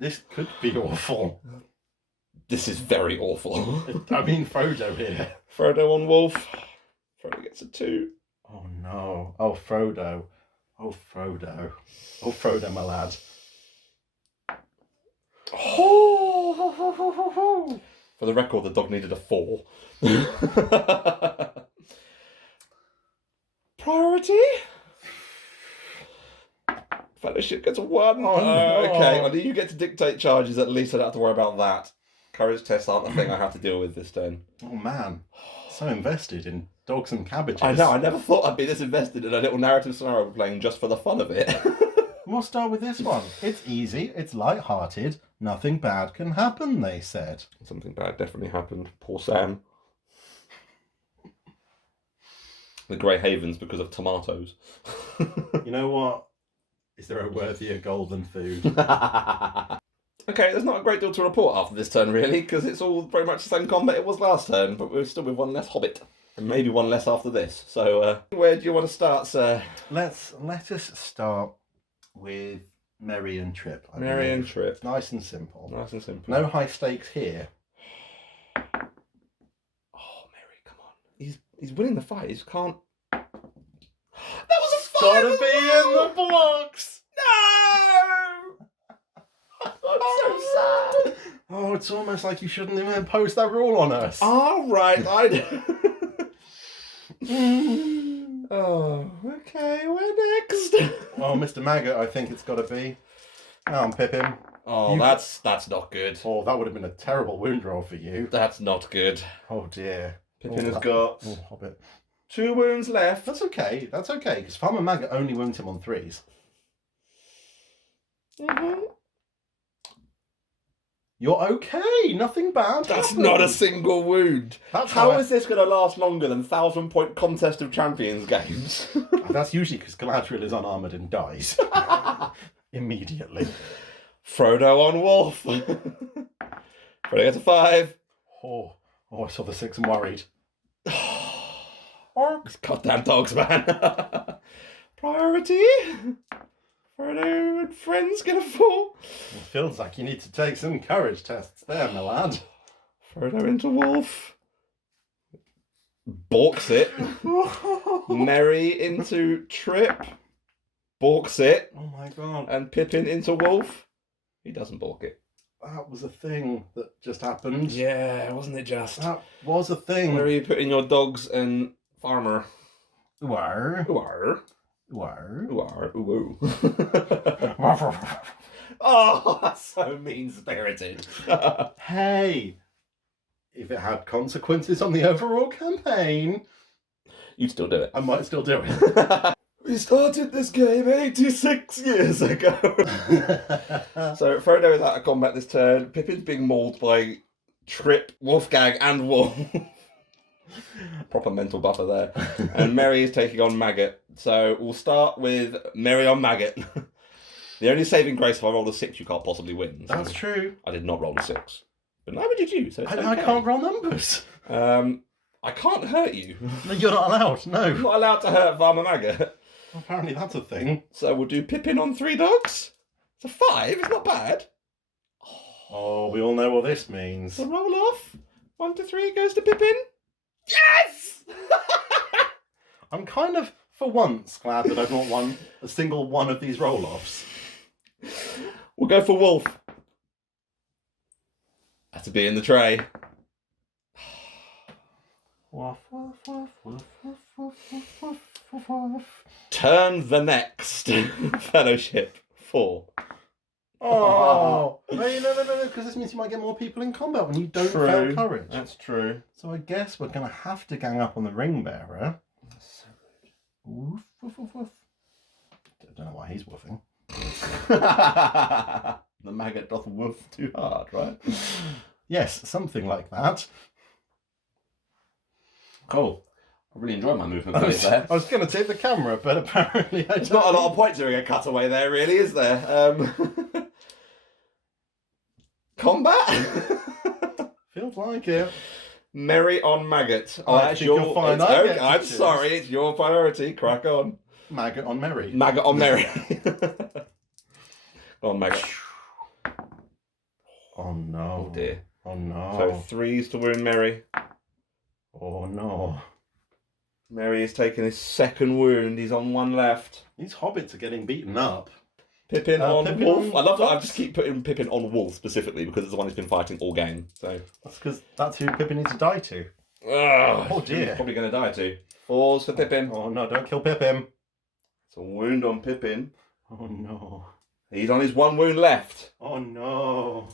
This could be awful. This is very awful. I mean, Frodo here. Frodo on Wolf. Frodo gets a 2. Oh no. Oh, Frodo. Oh, Frodo. Oh, Frodo, my lad. Oh. For the record, the dog needed a 4. Priority? Fellowship gets a 1. Oh, no. Okay, well, you get to dictate charges. At least I don't have to worry about that. Courage tests aren't the thing I have to deal with this turn. Oh man. So invested in dogs and cabbages. I know, I never thought I'd be this invested in a little narrative scenario we're playing just for the fun of it. We'll start with this one. It's easy, it's light-hearted, nothing bad can happen, they said. Something bad definitely happened. Poor Sam. The Grey Havens because of tomatoes. You know what? Is there a worthier goal than food? Okay, there's not a great deal to report after this turn, really, because it's all very much the same combat it was last turn, but we're still with one less Hobbit, and maybe one less after this. So, where do you want to start, sir? Let us start with Merry and Trip. I Merry and believe. Trip. Nice and simple. Nice and simple. No high stakes here. Oh, Merry, come on. He's winning the fight. He just can't... That was a 5 Gotta as be well! in the blocks! No! I'm so sad. Oh, it's almost like you shouldn't even impose that rule on us. All right, Oh, okay, where next? Oh, Mr. Maggot, I think it's got to be. I'm Pippin. Oh, that's not good. Oh, that would have been a terrible wound roll for you. That's not good. Oh dear. Pippin Oh, has that- got Oh, Hobbit. 2 wounds left. That's okay, because Farmer Maggot only wounds him on 3s. Mm-hmm. You're okay, nothing bad. That's happened. not a single wound. That's How how is this going to last longer than 1,000-point contest of champions games? That's usually because Galadriel is unarmoured and dies. Immediately. Frodo on Wolf. Frodo gets a 5. Oh, I saw the 6 and worried. These goddamn dogs, man. Priority. Frodo and friends get a 4. It feels like you need to take some courage tests there, my lad. Frodo into Wolf. Balks it. Merry into Trip. Balks it. Oh my god. And Pippin into Wolf. He doesn't balk it. That was a thing that just happened. Yeah, wasn't it just? That was a thing. Where are you putting your dogs and farmer? Were. Who Were. are, ooh. Oh, that's so mean-spirited. Hey! If it had consequences on the overall campaign, You'd still do it. I might still do it. We started this game 86 years ago. So Frodo is out of combat this turn. Pippin's being mauled by Trip, Wolfgang, and Wolf. Proper mental buffer there. And Merry is taking on Maggot. So we'll start with Merry on Maggot. The only saving grace if I roll a 6 you can't possibly win. So That's true. I did not roll a 6. But neither did you, so it's I okay. can't roll numbers. I can't hurt you. No, you're not allowed. I'm No. not allowed to hurt Farmer Maggot. Apparently that's a thing. So we'll do Pippin on 3 dogs. It's a 5, it's not bad. Oh, we all know what this means. So roll off. 1 to 3 goes to Pippin. Yes! I'm kind of, for once, glad that I've not won a single one of these roll-offs. We'll go for Wolf. That's a bit in the tray. Woof, woof, woof, woof, woof, woof, woof, woof, woof, woof. Turn the next. Fellowship 4. Oh, wait, no, because this means you might get more people in combat when you don't fail courage. That's true. So I guess we're going to have to gang up on the Ringbearer. That's so Woof, woof, woof, woof. I don't know why he's woofing. rude. The maggot doth woof too hard, right? Yes, something like that. Cool. I really enjoyed my movement I phase there. was going to take the camera, but apparently I There's don't. not a lot of point doing a cutaway there, really, is there? Combat? Feels like it. Merry on Maggot. Oh, I that's think your... you'll find it's- I okay, get to I'm choose. sorry, it's your priority. Crack on. Maggot on Merry. Maggot on Merry. Go on, Maggot. Oh no. Oh dear. Oh no. So 3s to wound Merry. Oh no. Merry is taking his 2nd wound. He's on 1 left. These hobbits are getting beaten up. Pippin on Pippin Wolf. on I love that I Wolf. just keep putting Pippin on Wolf specifically because it's the one who's been fighting all game. So, That's because that's who Pippin needs to die to. oh dear. He's probably going to die too. 4s for Pippin. Oh no, don't kill Pippin. It's a wound on Pippin. Oh no. He's on his 1 wound left. Oh no.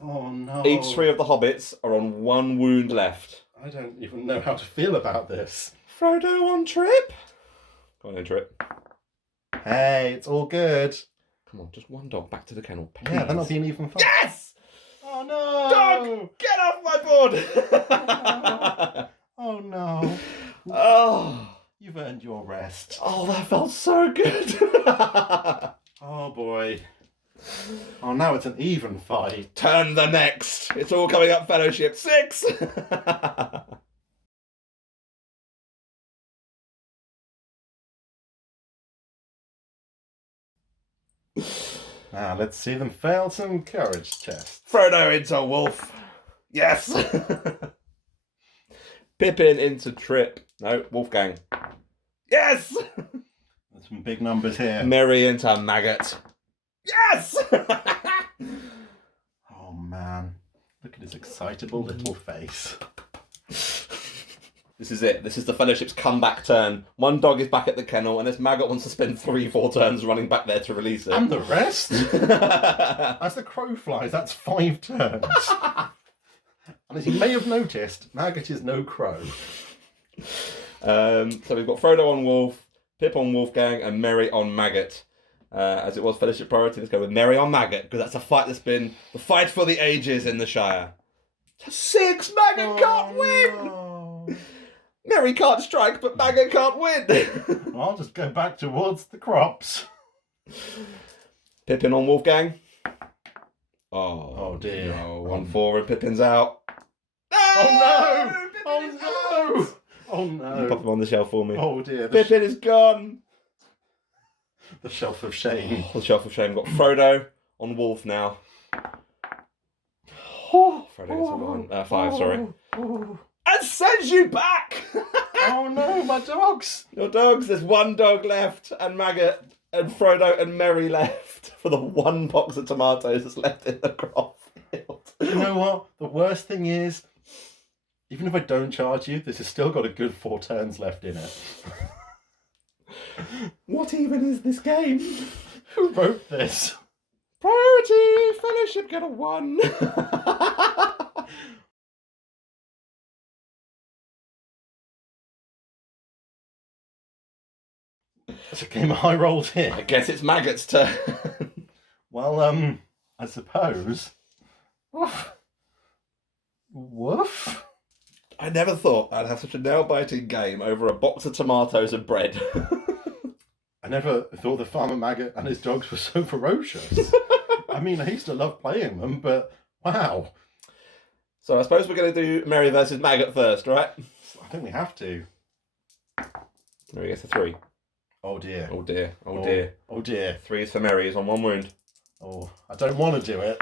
Oh no. Each 3 of the hobbits are on 1 wound left. I don't even know how to feel about this. Frodo on Trip. Go on then, Trip. Hey, it's all good. Come on, just 1 dog back to the kennel, please. Yeah, they're not being even fun. Yes! Oh no! Dog! Get off my board! Oh no. Oh. You've earned your rest. Oh, that felt so good. Oh boy. Oh, now it's an even fight. Turn the next. It's all coming up, Fellowship 6. Now, let's see them fail some courage tests. Frodo into Wolf. Yes. Pippin into Trip. No, Wolfgang. Yes. There's some big numbers here. Merry into Maggot. Yes. Oh man, look at his excitable little face. This is it. This is the Fellowship's comeback turn. 1 dog is back at the kennel, and this Maggot wants to spend 3-4 turns running back there to release it. And the rest? As the crow flies, that's 5 turns. And as you may have noticed, Maggot is no crow. So we've got Frodo on Wolf, Pip on Wolfgang, and Merry on Maggot. As it was Fellowship priority, let's go with Merry on Maggot, because that's a fight that's been the fight for the ages in the Shire. 6, Maggot can't win! No. Merry can't strike, but Maggot can't win! I'll just go back towards the crops. Pippin on Wolfgang. Oh dear. No, 1-4 and Pippin's out. Oh no! Pippin is Oh no! out! Oh You no! pop him on the shelf for me. Oh dear. Pippin is gone! The shelf of shame. The shelf of shame. Got Frodo on Wolf now. Frodo gets a 5, sorry. Oh, And sends you back! oh no, my dogs! Your dogs, there's 1 dog left, and Maggot, and Frodo, and Merry left for the 1 box of tomatoes that's left in the crop field. You know what? The worst thing is, even if I don't charge you, this has still got a good 4 turns left in it. What even is this game? Who wrote this? Priority! Fellowship get a 1. It's a game of high rolls I here. guess it's Maggot's turn. Well, I suppose. Woof. Woof. I never thought I'd have such a nail-biting game over a box of tomatoes and bread. I never thought the farmer maggot and his dogs were so ferocious. I mean, I used to love playing them, but wow. So I suppose we're going to do Merry versus Maggot first, right? I think we have to. Merry gets a 3. Oh dear. Oh dear, oh dear. Oh dear. 3 is for Merry, he's on 1 wound. Oh, I don't want to do it.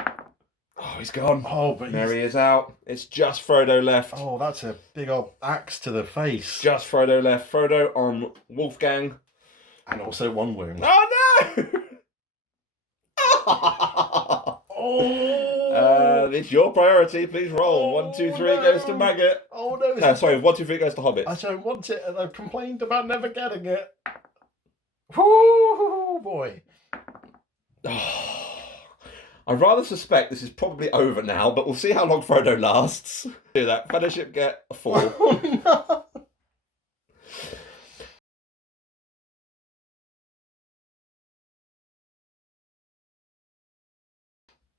Oh, he's gone. Oh, but Merry is out. It's just Frodo left. Oh, that's a big old axe to the face. Just Frodo left. Frodo on Wolfgang. And also 1 wound. Oh no! Oh! It's your priority. Please roll. 1, 2, 3 goes to Maggot. Oh no! Sorry, 1, 2, 3 goes to Hobbit. I don't want it, and I've complained about never getting it. Whoo, boy! I rather suspect this is probably over now, but we'll see how long Frodo lasts. Do that. Fellowship get a 4. Oh no!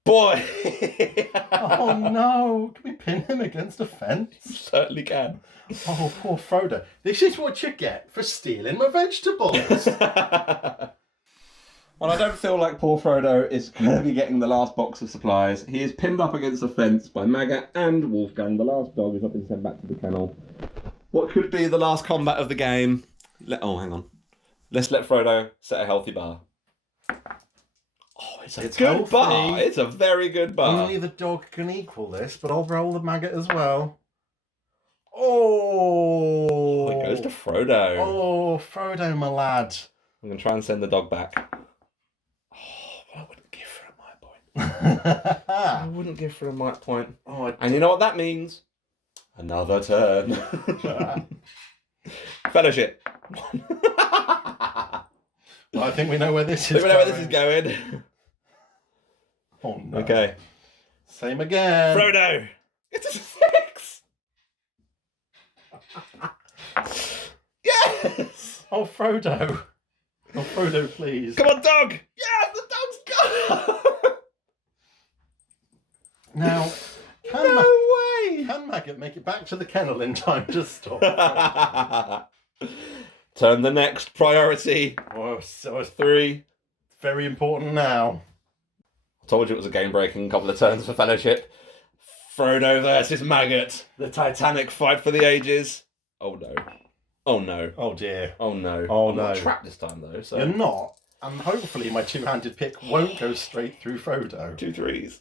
Boy! Oh no! Can we pin him against a fence? Certainly can. Oh, poor Frodo. This is what you get for stealing my vegetables. Well, I don't feel like poor Frodo is going to be getting the last box of supplies. He is pinned up against a fence by Maggot and Wolfgang, the last dog who's not been sent back to the kennel. What could be the last combat of the game? Oh, hang on. Let's let Frodo set a healthy bar. Oh, it's a good healthy. bar. It's a very good bar. Only the dog can equal this, but I'll roll the Maggot as well. Oh! It goes to Frodo. Oh, Frodo, my lad. I'm going to try and send the dog back. Oh, well, I wouldn't give for a might point. I wouldn't give for a might point. Oh, And you know what that means? Another turn. Fellowship. well, I think we know where this is We know where this is going. Oh, no. Okay. Same again. Frodo. It's a 6. Yes. Oh, Frodo. Oh, Frodo, please. Come on, dog. Yes, the dog's gone. Now, No way. can Maggot make it back to the kennel in time to stop? Turn the next priority. Oh, so it's 3. very important now. Told you it was a game-breaking couple of turns for Fellowship. Frodo versus Maggot. The Titanic fight for the ages. Oh no. Oh no. Oh dear. Oh no. Oh, I'm not no. trapped this time though, so. You're not. And hopefully my two-handed pick won't go straight through Frodo. 2 3s.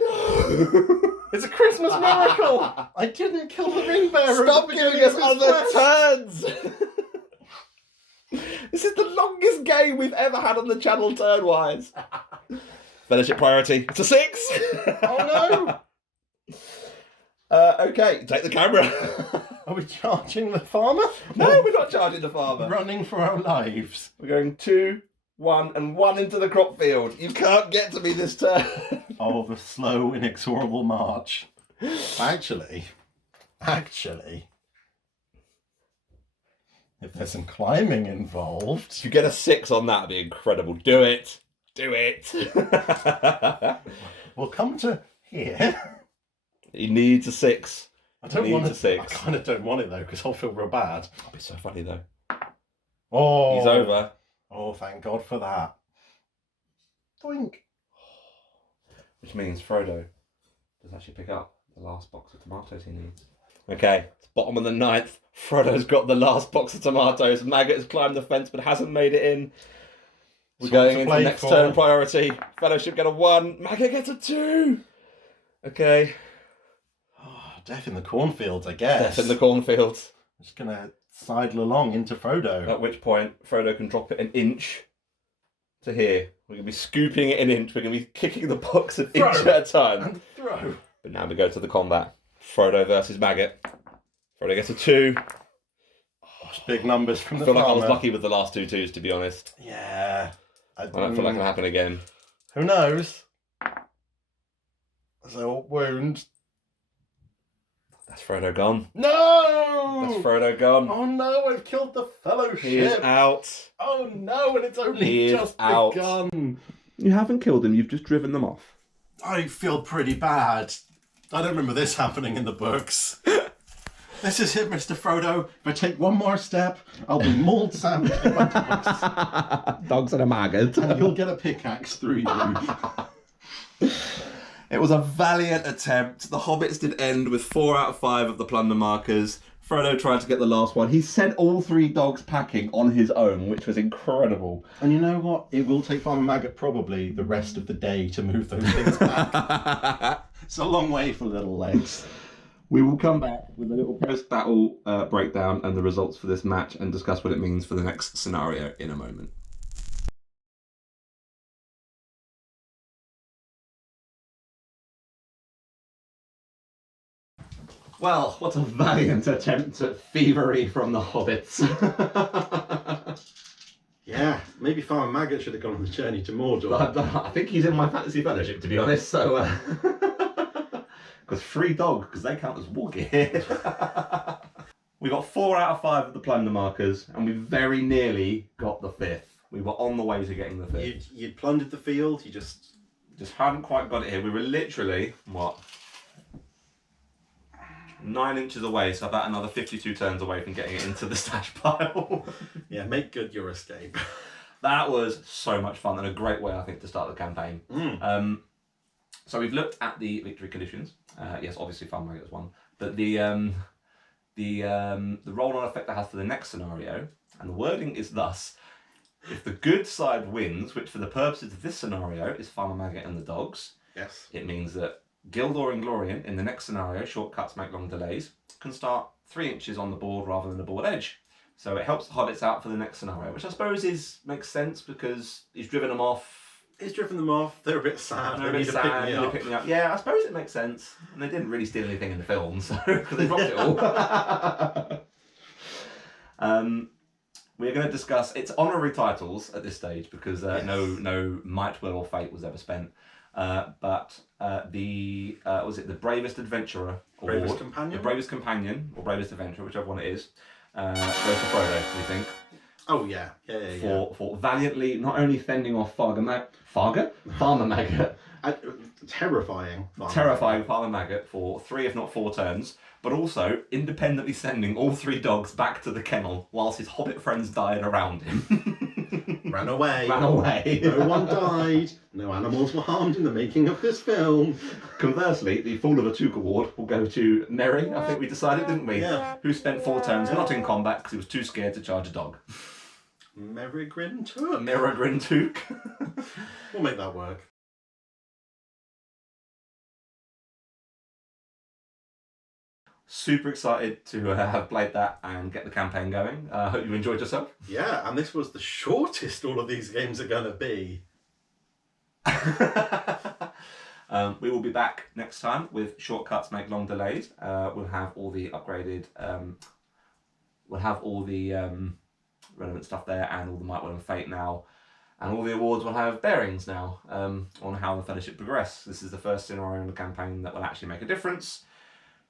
No! It's a Christmas miracle! I didn't kill the Ringbearer. Stop giving us other turns! This is the longest game we've ever had on the channel turn-wise. Fellowship priority. It's a 6! Oh no! Okay, take the camera. Are we charging the farmer? No, we're not charging the farmer. Running for our lives. We're going 2, 1, and 1 into the crop field. You can't get to me this turn. Oh, the slow, inexorable march. Actually, if there's some climbing involved. If you get a 6 on that, it'd be incredible. Do it. Do it. We'll come to here. He needs a 6. I don't Needs want a to. 6. I kind of don't want it though, because I'll feel real bad. That'll be so funny though. Oh, He's over. Oh, thank God for that. Doink. Which means Frodo does actually pick up the last box of tomatoes he needs. Okay, it's bottom of the 9th. Frodo's got the last box of tomatoes. Maggot has climbed the fence but hasn't made it in. We're going into the next turn priority. Fellowship get a 1. Maggot gets a 2. Okay. Oh, death in the cornfields, I guess. Death in the cornfields. I'm just going to sidle along into Frodo. At which point, Frodo can drop it an inch to here. We're going to be scooping it an inch. We're going to be kicking the box an inch at a time. And throw. But now we go to the combat. Frodo versus Maggot. Frodo gets a 2. Oh, it's big numbers from the I feel like I farmer. was lucky with the last 2 2s, to be honest. Yeah. I don't feel like it'll happen again. Who knows? So, wound. That's Frodo gone. No! That's Frodo gone. Oh no, I've killed the fellowship. He is out. Oh no, and it's He only is just out. begun. You haven't killed them, you've just driven them off. I feel pretty bad. I don't remember this happening in the books. This is it, Mr. Frodo. If I take one more step, I'll be mauled sandwiched by dogs. Dogs and a maggot. And you'll get a pickaxe through you. It was a valiant attempt. The hobbits did end with 4 out of 5 of the plunder markers. Frodo tried to get the last one. He sent all 3 dogs packing on his own, which was incredible. And you know what? It will take Farmer Maggot probably the rest of the day to move those things back. It's a long way for little legs. We will come back with a little post-battle breakdown and the results for this match and discuss what it means for the next scenario in a moment. Well, what a valiant attempt at thievery from the hobbits. Yeah, maybe Farmer Maggot should have gone on the journey to Mordor. I think he's in my fantasy fellowship, to be honest, so... Because 3 dogs, because they count as war gear. We got 4 out of 5 of the plunder markers, and we very nearly got the 5th. We were on the way to getting the 5th. You'd plundered the field, you just hadn't quite got it here. We were literally, 9 inches away, so about another 52 turns away from getting it into the stash pile. Yeah, make good your escape. That was so much fun and a great way, I think, to start the campaign. So we've looked at the victory conditions. Yes, obviously Farmer Maggot was one, but the roll-on effect that has for the next scenario, and the wording is thus: if the good side wins, which for the purposes of this scenario is Farmer Maggot and the dogs, Yes. it means that Gildor and Glorian, in the next scenario, shortcuts make long delays, can start 3 inches on the board rather than the board edge. So it helps the hobbits out for the next scenario, which I suppose makes sense because he's driven them off. He's driven them off, they're a bit sad, They're a they bit need sad, to they pick me up. Yeah, I suppose it makes sense. And they didn't really steal anything in the film, so because they dropped it all. We're going to discuss its honorary titles at this stage because no might, will, or fate was ever spent. But the bravest adventurer, Bravest companion? the bravest companion or bravest adventurer, whichever one it is, goes to Frodo. We think. Oh yeah. For valiantly not only fending off Farmer Maggot, terrifying Farmer Maggot for 3 if not 4 turns, but also independently sending all 3 dogs back to the kennel whilst his hobbit friends died around him. Ran away. No one died. No animals were harmed in the making of this film. Conversely, the Fall of a Took award will go to Merry, I think we decided, didn't we? Yeah. Who spent 4 turns not in combat because he was too scared to charge a dog. Merrygrin Took. Merrygrin Took. We'll make that work. Super excited to have played that and get the campaign going. I hope you enjoyed yourself. Yeah, and this was the shortest all of these games are going to be. We will be back next time with shortcuts make long delays. We'll have all the upgraded, relevant stuff there, and all the might, will, and fate now, and all the awards will have bearings now on how the fellowship progress. This is the first scenario in the campaign that will actually make a difference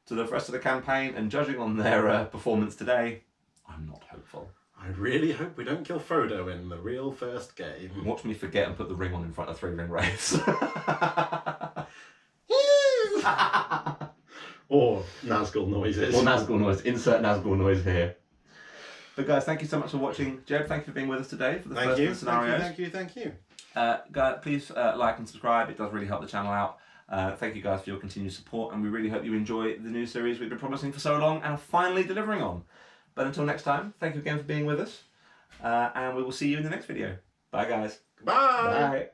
to the rest of the campaign, and judging on their performance today, I'm not hopeful. I really hope we don't kill Frodo in the real first game. Watch me forget and put the ring on in front of 3 ring wraiths. Or Nazgul noises. Or Nazgul noise. Insert Nazgul noise here. But guys, thank you so much for watching. Jeb, thank you for being with us today for the first of the scenarios. Thank you. Guys, please like and subscribe. It does really help the channel out. Thank you guys for your continued support, and we really hope you enjoy the new series we've been promising for so long and are finally delivering on. But until next time, thank you again for being with us, and we will see you in the next video. Bye guys. Bye. Bye.